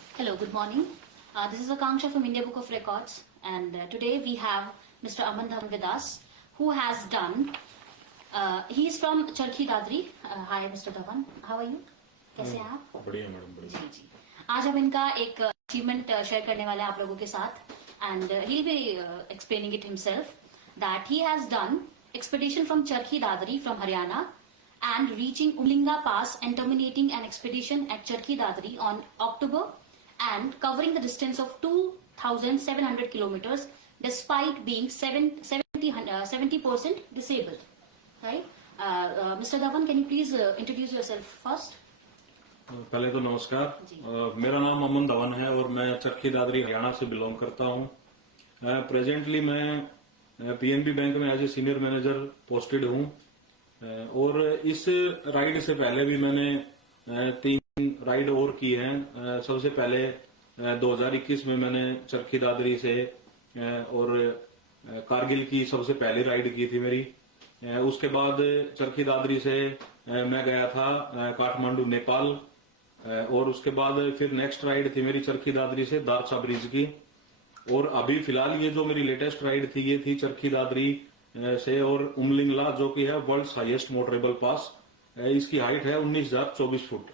Hello, good morning. This is Akanksha from India Book of Records, and today we have Mr. Aman Dhawan with us, who has done. He is from Charkhi Dadri. Hi, Mr. Dhawan. How are you? कैसे हैं आप? बढ़िया madam, बढ़िया। जी जी। आज हम इनका एक achievement share करने वाले हैं आप लोगों के साथ, and he'll be explaining it himself that he has done expedition from Charkhi Dadri from Haryana and reaching Umlinga Pass and terminating an expedition at Charkhi Dadri on October and covering the distance of 2,700 kilometers despite being 70% disabled. Right? Mr. Dhawan, can you please introduce yourself first? पहले तो नमस्कार। मेरा नाम अमन धवन है और मैं चरखी दादरी हरियाणा से belong करता हूँ। प्रेजेंटली मैं पीएनबी बैंक में as a senior manager posted हूँ और इस राइड से पहले भी मैंने 3 राइड और की हैं। सबसे पहले 2021 में मैंने चरखी दादरी से और कारगिल की सबसे पहली राइड की थी मेरी। उसके बाद चरखी दादरी से मैं गया था काठमांडू नेपाल और उसके बाद फिर नेक्स्ट राइड थी मेरी चरखी दादरी से दारचा ब्रिज की। और अभी फिलहाल ये जो मेरी लेटेस्ट राइड थी ये थी चरखी दादरी से और उमलिंगला, जो कि है वर्ल्ड्स हाईएस्ट मोटरेबल पास। इसकी हाइट है 19,024 फुट।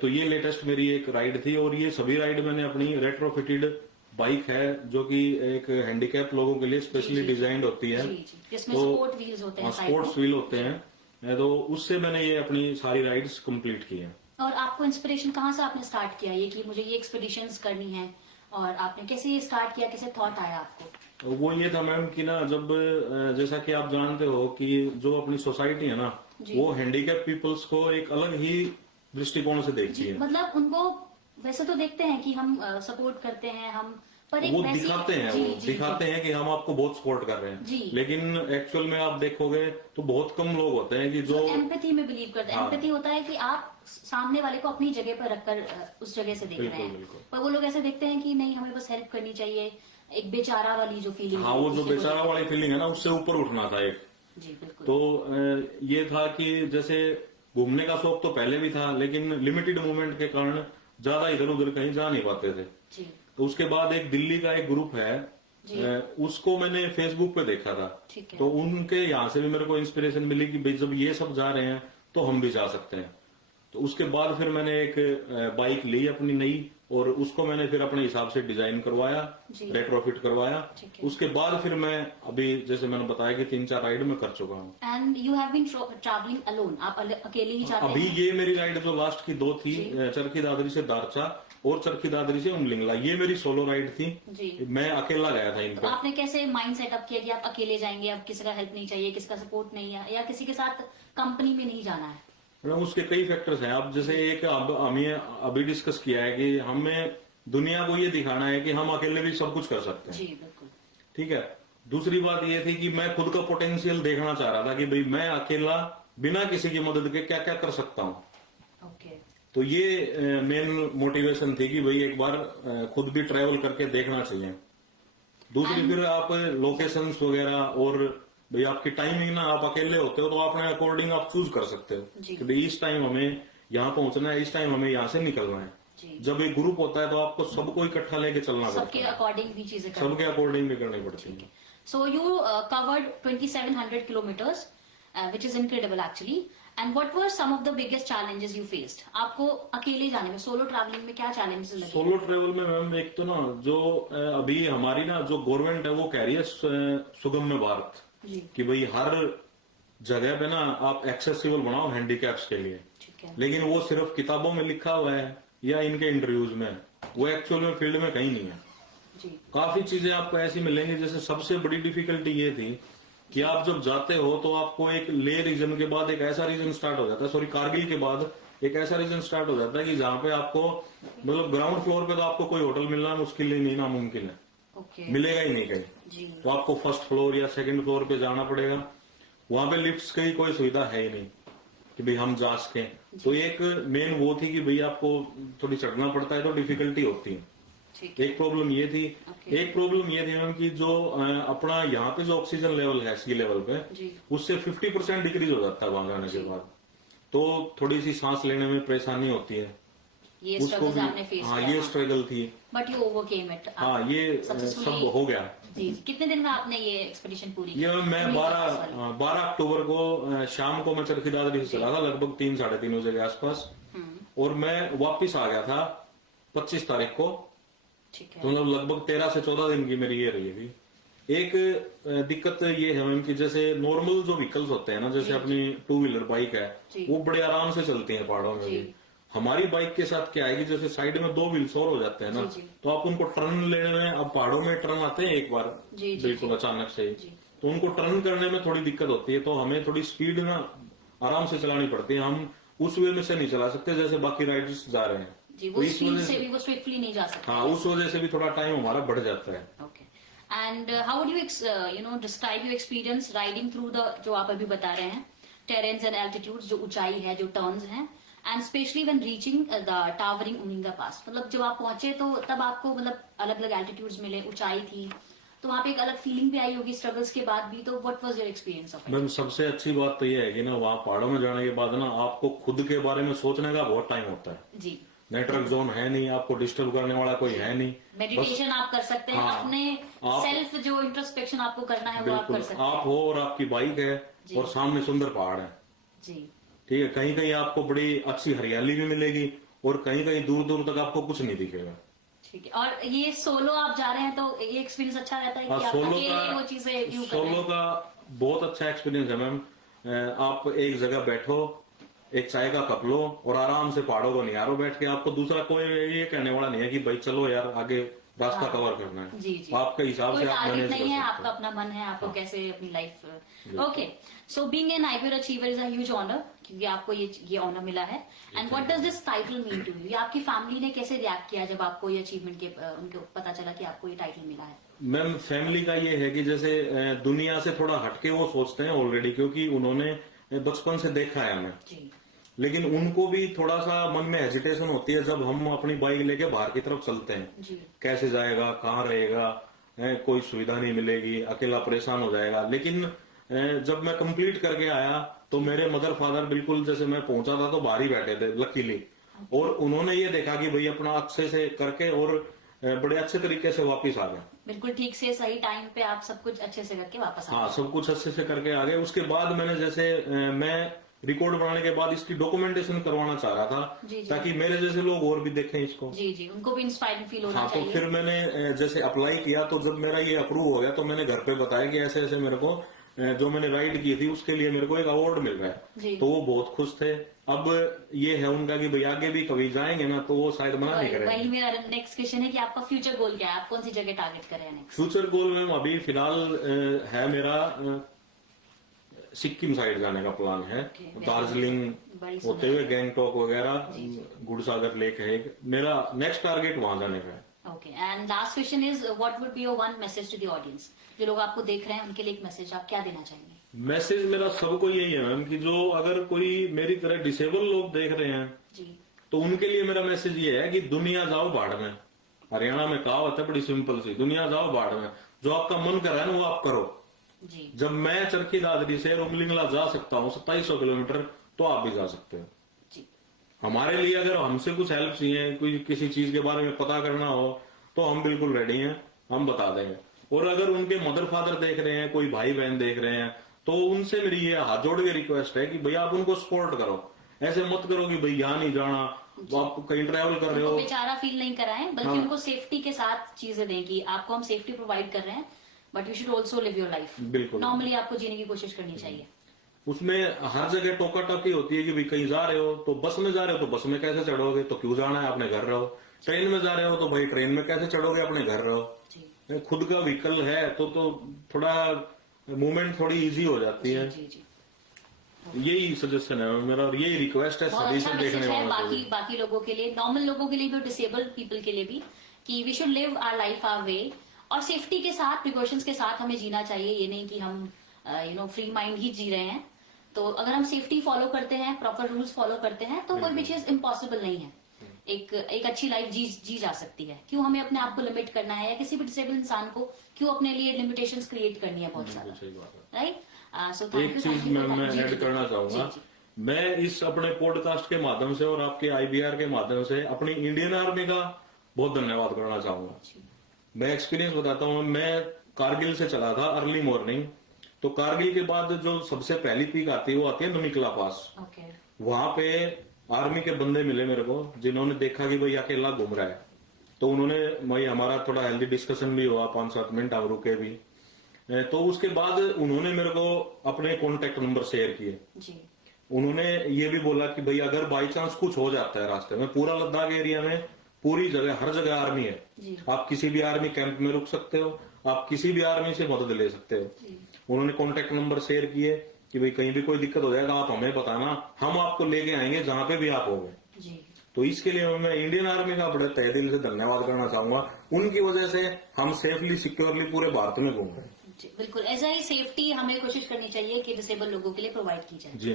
तो ये लेटेस्ट मेरी एक राइड थी और ये सभी राइड मैंने अपनी रेट्रोफिटेड बाइक है जो कि एक हैंडीकैप लोगों के लिए स्पेशली डिजाइंड होती है। जिसमें स्पोर्ट व्हील्स होते हैं, स्पोर्ट्स व्हील होते हैं। तो उससे मैंने ये अपनी सारी राइड्स कंप्लीट की हैं। और आपको इंस्पिरेशन कहाँ से आपने स्टार्ट किया ये कि मुझे ये एक्सपीडिशंस करनी है, और आपने कैसे ये स्टार्ट किया, कैसे थॉट आया आपको? तो वो ये था मैम कि ना, जब जैसा कि आप जानते हो कि जो अपनी सोसाइटी है ना, वो हैंडीकैप पीपल्स को एक अलग ही दृष्टिकोण से देखती है। मतलब उनको वैसे तो देखते हैं कि हम सपोर्ट करते हैं, हम पर एक वो दिखाते हैं, दिखाते हैं कि हम आपको बहुत सपोर्ट कर रहे हैं, लेकिन एक्चुअल में आप देखोगे तो बहुत कम लोग होते हैं कि जो एम्पैथी में बिलीव करते हैं। एम्पैथी होता है कि आप सामने वाले को अपनी जगह पर रखकर उस जगह से देख रहे हैं, पर वो लोग ऐसे देखते हैं कि नहीं, हमें बस हेल्प करनी चाहिए, एक बेचारा वाली जो फीलिंग। हाँ, वो जो बेचारा वाली फीलिंग है ना, उससे ऊपर उठना था एक। जी बिल्कुल। तो ये था कि जैसे घूमने का शौक तो पहले भी था, लेकिन लिमिटेड मूवमेंट के कारण ज्यादा इधर उधर कहीं जा नहीं पाते थे। तो उसके बाद एक दिल्ली का एक ग्रुप है, उसको मैंने फेसबुक पे देखा था, तो उनके यहाँ से भी मेरे को इंस्पिरेशन मिली कि भाई जब ये सब जा रहे हैं तो हम भी जा सकते हैं। तो उसके बाद फिर मैंने एक बाइक ली अपनी नई और उसको मैंने फिर अपने हिसाब से डिजाइन करवाया, रेट्रोफिट करवाया। उसके बाद फिर मैं अभी जैसे मैंने बताया कि 3-4 राइड में कर चुका हूँ। And you have been travelling alone, आप अकेले ही जाते हैं? अभी ये मेरी राइड जो लास्ट की 2 थी, चरखी दादरी से दारचा और चरखी दादरी से उमलिंगला, ये मेरी सोलो राइड थी जी। मैं अकेला गया था इनको। तो आपने कैसे माइंड सेटअप किया कि आप अकेले जाएंगे, अब किसी का हेल्प नहीं चाहिए, किसी का सपोर्ट नहीं है, या किसी के साथ कंपनी में नहीं जाना है? उसके कई फैक्टर्स हैं। अब जैसे एक हमें अभी डिस्कस किया है कि हमें दुनिया को ये दिखाना है कि हम अकेले भी सब कुछ कर सकते हैं। जी बिल्कुल। ठीक है। दूसरी बात ये थी कि मैं खुद का पोटेंशियल देखना चाह रहा था कि भाई मैं अकेला बिना किसी की मदद के क्या क्या कर सकता हूँ। ओके। तो ये मेन मोटिवेशन थी कि भाई एक बार खुद भी ट्रेवल करके देखना चाहिए। दूसरी फिर आप लोकेशंस वगैरह और भाई आपकी टाइमिंग ना, आप अकेले होते हो तो अपने अकॉर्डिंग आप चूज कर सकते हो कि भाई इस टाइम हमें यहाँ पहुंचना है, इस टाइम हमें यहाँ से निकलना है। जब एक ग्रुप होता है तो आपको सबको इकट्ठा लेके चलना पड़ता है, सबके अकॉर्डिंग भी चीजें सबके अकॉर्डिंग भी करनी पड़ती है। So you covered 2700 kilometres which is incredible actually. And what were some of the biggest challenges you faced? आपको अकेले जाने में, सोलो ट्रैवलिंग में क्या challenges लगे? सोलो ट्रैवल में मैम एक तो ना, जो अभी हमारी ना जो गवर्नमेंट है वो कह रही है सुगम्य भारत, कि भाई हर जगह पे ना आप एक्सेसिबल बनाओ हैंडीकैप्स के लिए। लेकिन वो सिर्फ किताबों में लिखा हुआ है या इनके इंटरव्यूज में, वो एक्चुअल में फील्ड में कहीं नहीं है। काफी चीजें आपको ऐसी मिलेंगी। जैसे सबसे बड़ी डिफिकल्टी ये थी कि आप जब जाते हो तो आपको एक ले रीजन के बाद एक ऐसा रीजन स्टार्ट हो जाता है, सॉरी कारगिल के बाद एक ऐसा रीजन स्टार्ट हो जाता है कि जहाँ पे आपको मतलब ग्राउंड फ्लोर पे तो आपको कोई होटल मिलना मुश्किल ही नहीं, नामुमकिन है। मिलेगा ही नहीं कहीं। तो आपको फर्स्ट फ्लोर या सेकंड फ्लोर पे जाना पड़ेगा। वहां पे लिफ्ट्स की कोई सुविधा है ही नहीं कि भाई हम जा सकें। तो एक मेन वो थी कि भाई आपको थोड़ी चढ़ना पड़ता है तो डिफिकल्टी होती है। एक प्रॉब्लम ये थी। एक प्रॉब्लम ये थी मैम कि जो अपना यहाँ पे जो ऑक्सीजन लेवल है सी लेवल पे, उससे 50% डिक्रीज हो जाता है वहां जाने के बाद, तो थोड़ी सी सांस लेने में परेशानी होती है। ये उसको स्ट्रगल्स भी, आपने फेस हाँ किया ये स्ट्रगल थी। But you overcame it. हाँ ये सब हो गया। जी जी। कितने दिन में आपने ये एक्सपेडिशन पूरी की? ये मैं पूरी 12 अक्टूबर को शाम को मैं चरखी दादरी से चला था, लगभग 3-3:30 बजे के आसपास, और मैं वापिस आ गया था 25 तारीख को। ठीक है। तो मतलब लगभग 13 से 14 दिन की मेरी ये रही थी। एक दिक्कत ये है मैम कि जैसे नॉर्मल जो व्हीकल्स होते हैं ना, जैसे अपनी 2 व्हीलर बाइक है, वो बड़े आराम से चलती है पहाड़ों में भी। हमारी बाइक के साथ क्या है कि जैसे साइड में 2 व्हील्स और हो जाते हैं ना, तो आप उनको टर्न लेने में, अब पहाड़ों में टर्न आते हैं एक बार बिल्कुल अचानक से ही, तो उनको टर्न करने में थोड़ी दिक्कत होती है। तो हमें थोड़ी स्पीड ना आराम से चलानी पड़ती है। हम उस वे में से नहीं चला सकते जैसे बाकी राइडर्स जा रहे हैं। वो स्पीड से भी वो स्विफ्टली नहीं जा सकते। हाँ, उस वजह से भी थोड़ा टाइम हमारा बढ़ जाता है। Okay. And how would you describe your experience riding through the, जो आप अभी बता रहे हैं, टेरेन्स एंड एल्टीट्यूड्स, जो ऊंचाई है, जो टर्न्स हैं, and specially when reaching the towering Uminga pass, मतलब जब आप पहुंचे तो तब आपको मतलब अलग अलग एल्टीट्यूड्स मिले, ऊंचाई थी, तो वहाँ पे एक अलग फीलिंग भी आई होगी स्ट्रगल्स के बाद भी। तो what was your experience of it? Ma'am सबसे अच्छी बात तो ये है कि ना, वहाँ पहाड़ों में जाने के बाद ना आपको खुद के बारे में सोचने का बहुत टाइम होता है जी। नेटवर्क जोन है नहीं, आपको डिस्टर्ब करने वाला कोई है नहीं, मेडिटेशन आप कर सकते हैं। हाँ, अपने सेल्फ जो इंट्रोस्पेक्शन आपको करना है वो आप कर सकते हैं। आप हो और आपकी बाइक है और सामने सुंदर पहाड़ है जी। ठीक है, कहीं कहीं आपको बड़ी अच्छी हरियाली भी मिलेगी और कहीं कहीं दूर दूर तक आपको कुछ नहीं दिखेगा। ठीक है। और ये सोलो आप जा रहे हैं तो ये एक्सपीरियंस अच्छा रहता है कि आप सोलो अकेले वो चीजें व्यू कर रहे सोलो हैं? का बहुत अच्छा एक्सपीरियंस है मैम। आप एक जगह बैठो, एक चाय का कप लो और आराम से पहाड़ों को निहारो बैठ के। आपको दूसरा कोई ये कहने वाला नहीं है कि भाई चलो यार आगे रास्ता कवर करना है। जी जी। आपके हिसाब से आप मैनेज नहीं कर है, सकते आपका अपना मन है, आपको कैसे अपनी life. Okay. So being an IPR achiever is a huge honour, क्योंकि आपको ये ऑनर मिला है। And what does this title mean to you? आपकी फैमिली ने कैसे रिएक्ट किया जब आपको ये अचीवमेंट के उनको पता चला कि आपको ये टाइटल मिला है? मैम फैमिली का ये है कि जैसे दुनिया से थोड़ा हटके वो सोचते हैं ऑलरेडी, क्योंकि उन्होंने बचपन से देखा है हमें। जी। लेकिन उनको भी थोड़ा सा मन में हेजिटेशन होती है जब हम अपनी बाइक लेके बाहर की तरफ चलते हैं। जी। कैसे जाएगा, कहाँ रहेगा, कोई सुविधा नहीं मिलेगी, अकेला परेशान हो जाएगा। लेकिन जब मैं कंप्लीट करके आया तो मेरे मदर फादर बिल्कुल, जैसे मैं पहुंचा था तो बाहर ही बैठे थे लकीली, और उन्होंने ये देखा कि भाई अपना अच्छे से करके और बड़े अच्छे तरीके से वापस आ गए। बिल्कुल ठीक से सही टाइम पे आप सब कुछ अच्छे से करके वापस आ गए। हाँ, सब कुछ अच्छे से करके आ गए। उसके बाद मैंने जैसे मैं रिकॉर्ड बनाने के बाद इसकी डॉक्यूमेंटेशन करवाना चाह रहा था, जी, जी। ताकि मेरे जैसे लोग और भी देखें इसको। जी जी, उनको भी इंस्पायरिंग फील होना हाँ, चाहिए। तो फिर मैंने जैसे अप्लाई किया, तो जब मेरा ये अप्रूव हो गया तो मैंने घर पे बताया कि ऐसे ऐसे मेरे को जो मैंने राइड की थी उसके लिए मेरे को एक अवार्ड मिल रहा है। तो वो बहुत खुश थे। अब ये है उनका कि भाई आगे भी कभी जाएंगे ना तो वो शायद मना नहीं करेंगे। वही मेरा नेक्स्ट क्वेश्चन है कि आपका फ्यूचर गोल क्या है? आप कौन सी जगह टारगेट कर रहे हैं नेक्स्ट? फ्यूचर गोल मैम अभी फिलहाल है मेरा सिक्किम साइड जाने का प्लान है। दार्जिलिंग होते हुए गैंगटॉक वगैरह, गुड़सागर लेक है मेरा नेक्स्ट टारगेट, वहां जाने का है। Okay. And last question is what would be your one message to the audience? जो लोग आपको देख रहे हैं उनके लिए एक मैसेज आप क्या देना चाहेंगे? मैसेज मेरा सबको यही है मैम कि जो अगर कोई मेरी तरह डिसेबल लोग देख रहे हैं जी, तो उनके लिए मेरा मैसेज ये है कि दुनिया जाओ बाढ़ में। हरियाणा में कहावत है बड़ी सिंपल सी, दुनिया जाओ बाढ़ में। जो आपका मन कर रहा है ना वो आप करो। जी। जब मैं चरखी दादरी से उमलिंगला जा सकता हूँ 2700 किलोमीटर, तो आप भी जा सकते हो। जी। हमारे लिए अगर हमसे कुछ हेल्प चाहिए, कोई किसी चीज के बारे में पता करना हो, तो हम बिल्कुल रेडी हैं, हम बता देंगे। और अगर उनके मदर फादर देख रहे हैं, कोई भाई बहन देख रहे हैं, तो उनसे मेरी ये हाथ जोड़ के रिक्वेस्ट है कि भैया आप उनको सपोर्ट करो। ऐसे मत करो कि भाई यहाँ नहीं जाना, तो आप कहीं ट्रैवल कर रहे हो, बेचारा फील नहीं कराएं, बल्कि उनको सेफ्टी के साथ चीजें दें कि आपको हम सेफ्टी प्रोवाइड कर रहे हैं, but you should also live your life. बिल्कुल नॉर्मली आपको जीने की कोशिश करनी चाहिए। उसमें हर जगह टोका टोकी होती है कि भाई कहीं जा रहे हो तो बस में जा रहे हो तो बस में कैसे चढ़ोगे, तो क्यों जाना है, अपने घर रहो। ट्रेन में जा रहे हो तो भाई ट्रेन में कैसे चढ़ोगे, अपने घर रहो। खुद का व्हीकल है तो थोड़ा मूवमेंट थोड़ी इजी हो जाती है। जी जी। यही सजेशन है मेरा और यही रिक्वेस्ट है सभी से देखने वालों को। बाकी लोगों के लिए, नॉर्मल लोगों के लिए भी, डिसेबल्ड पीपल के लिए भी, कि we should live our life our way, और सेफ्टी के साथ, प्रिकॉशंस के साथ हमें जीना चाहिए। ये नहीं कि हम फ्री माइंड ही जी रहे हैं। तो अगर हम सेफ्टी फॉलो करते हैं, प्रॉपर रूल्स फॉलो करते हैं, तो कोई भी चीज इम्पॉसिबल नहीं है। एक अच्छी लाइफ जी जा सकती है। क्यों हमें अपने आप को लिमिट करना है, या किसी भी डिसेबल इंसान को क्यों अपने लिए लिमिटेशंस क्रिएट करनी है बहुत सारा, राइट? सो एक चीज मैं ऐड करना चाहूंगा, मैं इस अपने पॉडकास्ट के माध्यम से और आपके IBR के माध्यम से अपनी इंडियन आर्मी का बहुत धन्यवाद करना चाहूंगा। मैं एक्सपीरियंस बताता हूँ। मैं कारगिल से चला था अर्ली मॉर्निंग, तो कारगिल के बाद जो सबसे पहली पीक आती है वो आती है नमिकला पास। ओके। वहां पे आर्मी के बंदे मिले मेरे को, जिन्होंने देखा कि भाई अकेला घूम रहा है, तो उन्होंने भाई हमारा थोड़ा हेल्दी डिस्कशन भी हुआ, 5-7 मिनट हम रुके भी। तो उसके बाद उन्होंने मेरे को अपने कॉन्टेक्ट नंबर शेयर किए जी। उन्होंने ये भी बोला कि भाई अगर बाई चांस कुछ हो जाता है रास्ते में, पूरा लद्दाख एरिया में पूरी जगह हर जगह आर्मी है जी। आप किसी भी आर्मी कैंप में रुक सकते हो, आप किसी भी आर्मी से मदद ले सकते हो। जी। उन्होंने कॉन्टेक्ट नंबर शेयर किए कि भाई कहीं भी कोई दिक्कत हो जाएगा आप हमें बताना, हम आपको लेके आएंगे जहां पे भी आप होगे। जी। तो इसके लिए मैं इंडियन आर्मी का बड़े तहे दिल से धन्यवाद करना चाहूंगा। उनकी वजह से हम सेफली सिक्योरली पूरे भारत में घूम रहे हैं। जी, बिल्कुल। ऐसा ही सेफ्टी हमें कोशिश करनी चाहिए कि डिसेबल लोगों के लिए प्रोवाइड की जाए। जी।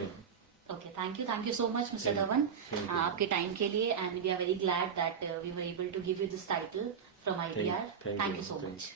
Okay, thank you so much mister Dhawan आपके टाइम के लिए, and we are very glad that we were able to give you this title from IBR। Thank you so much.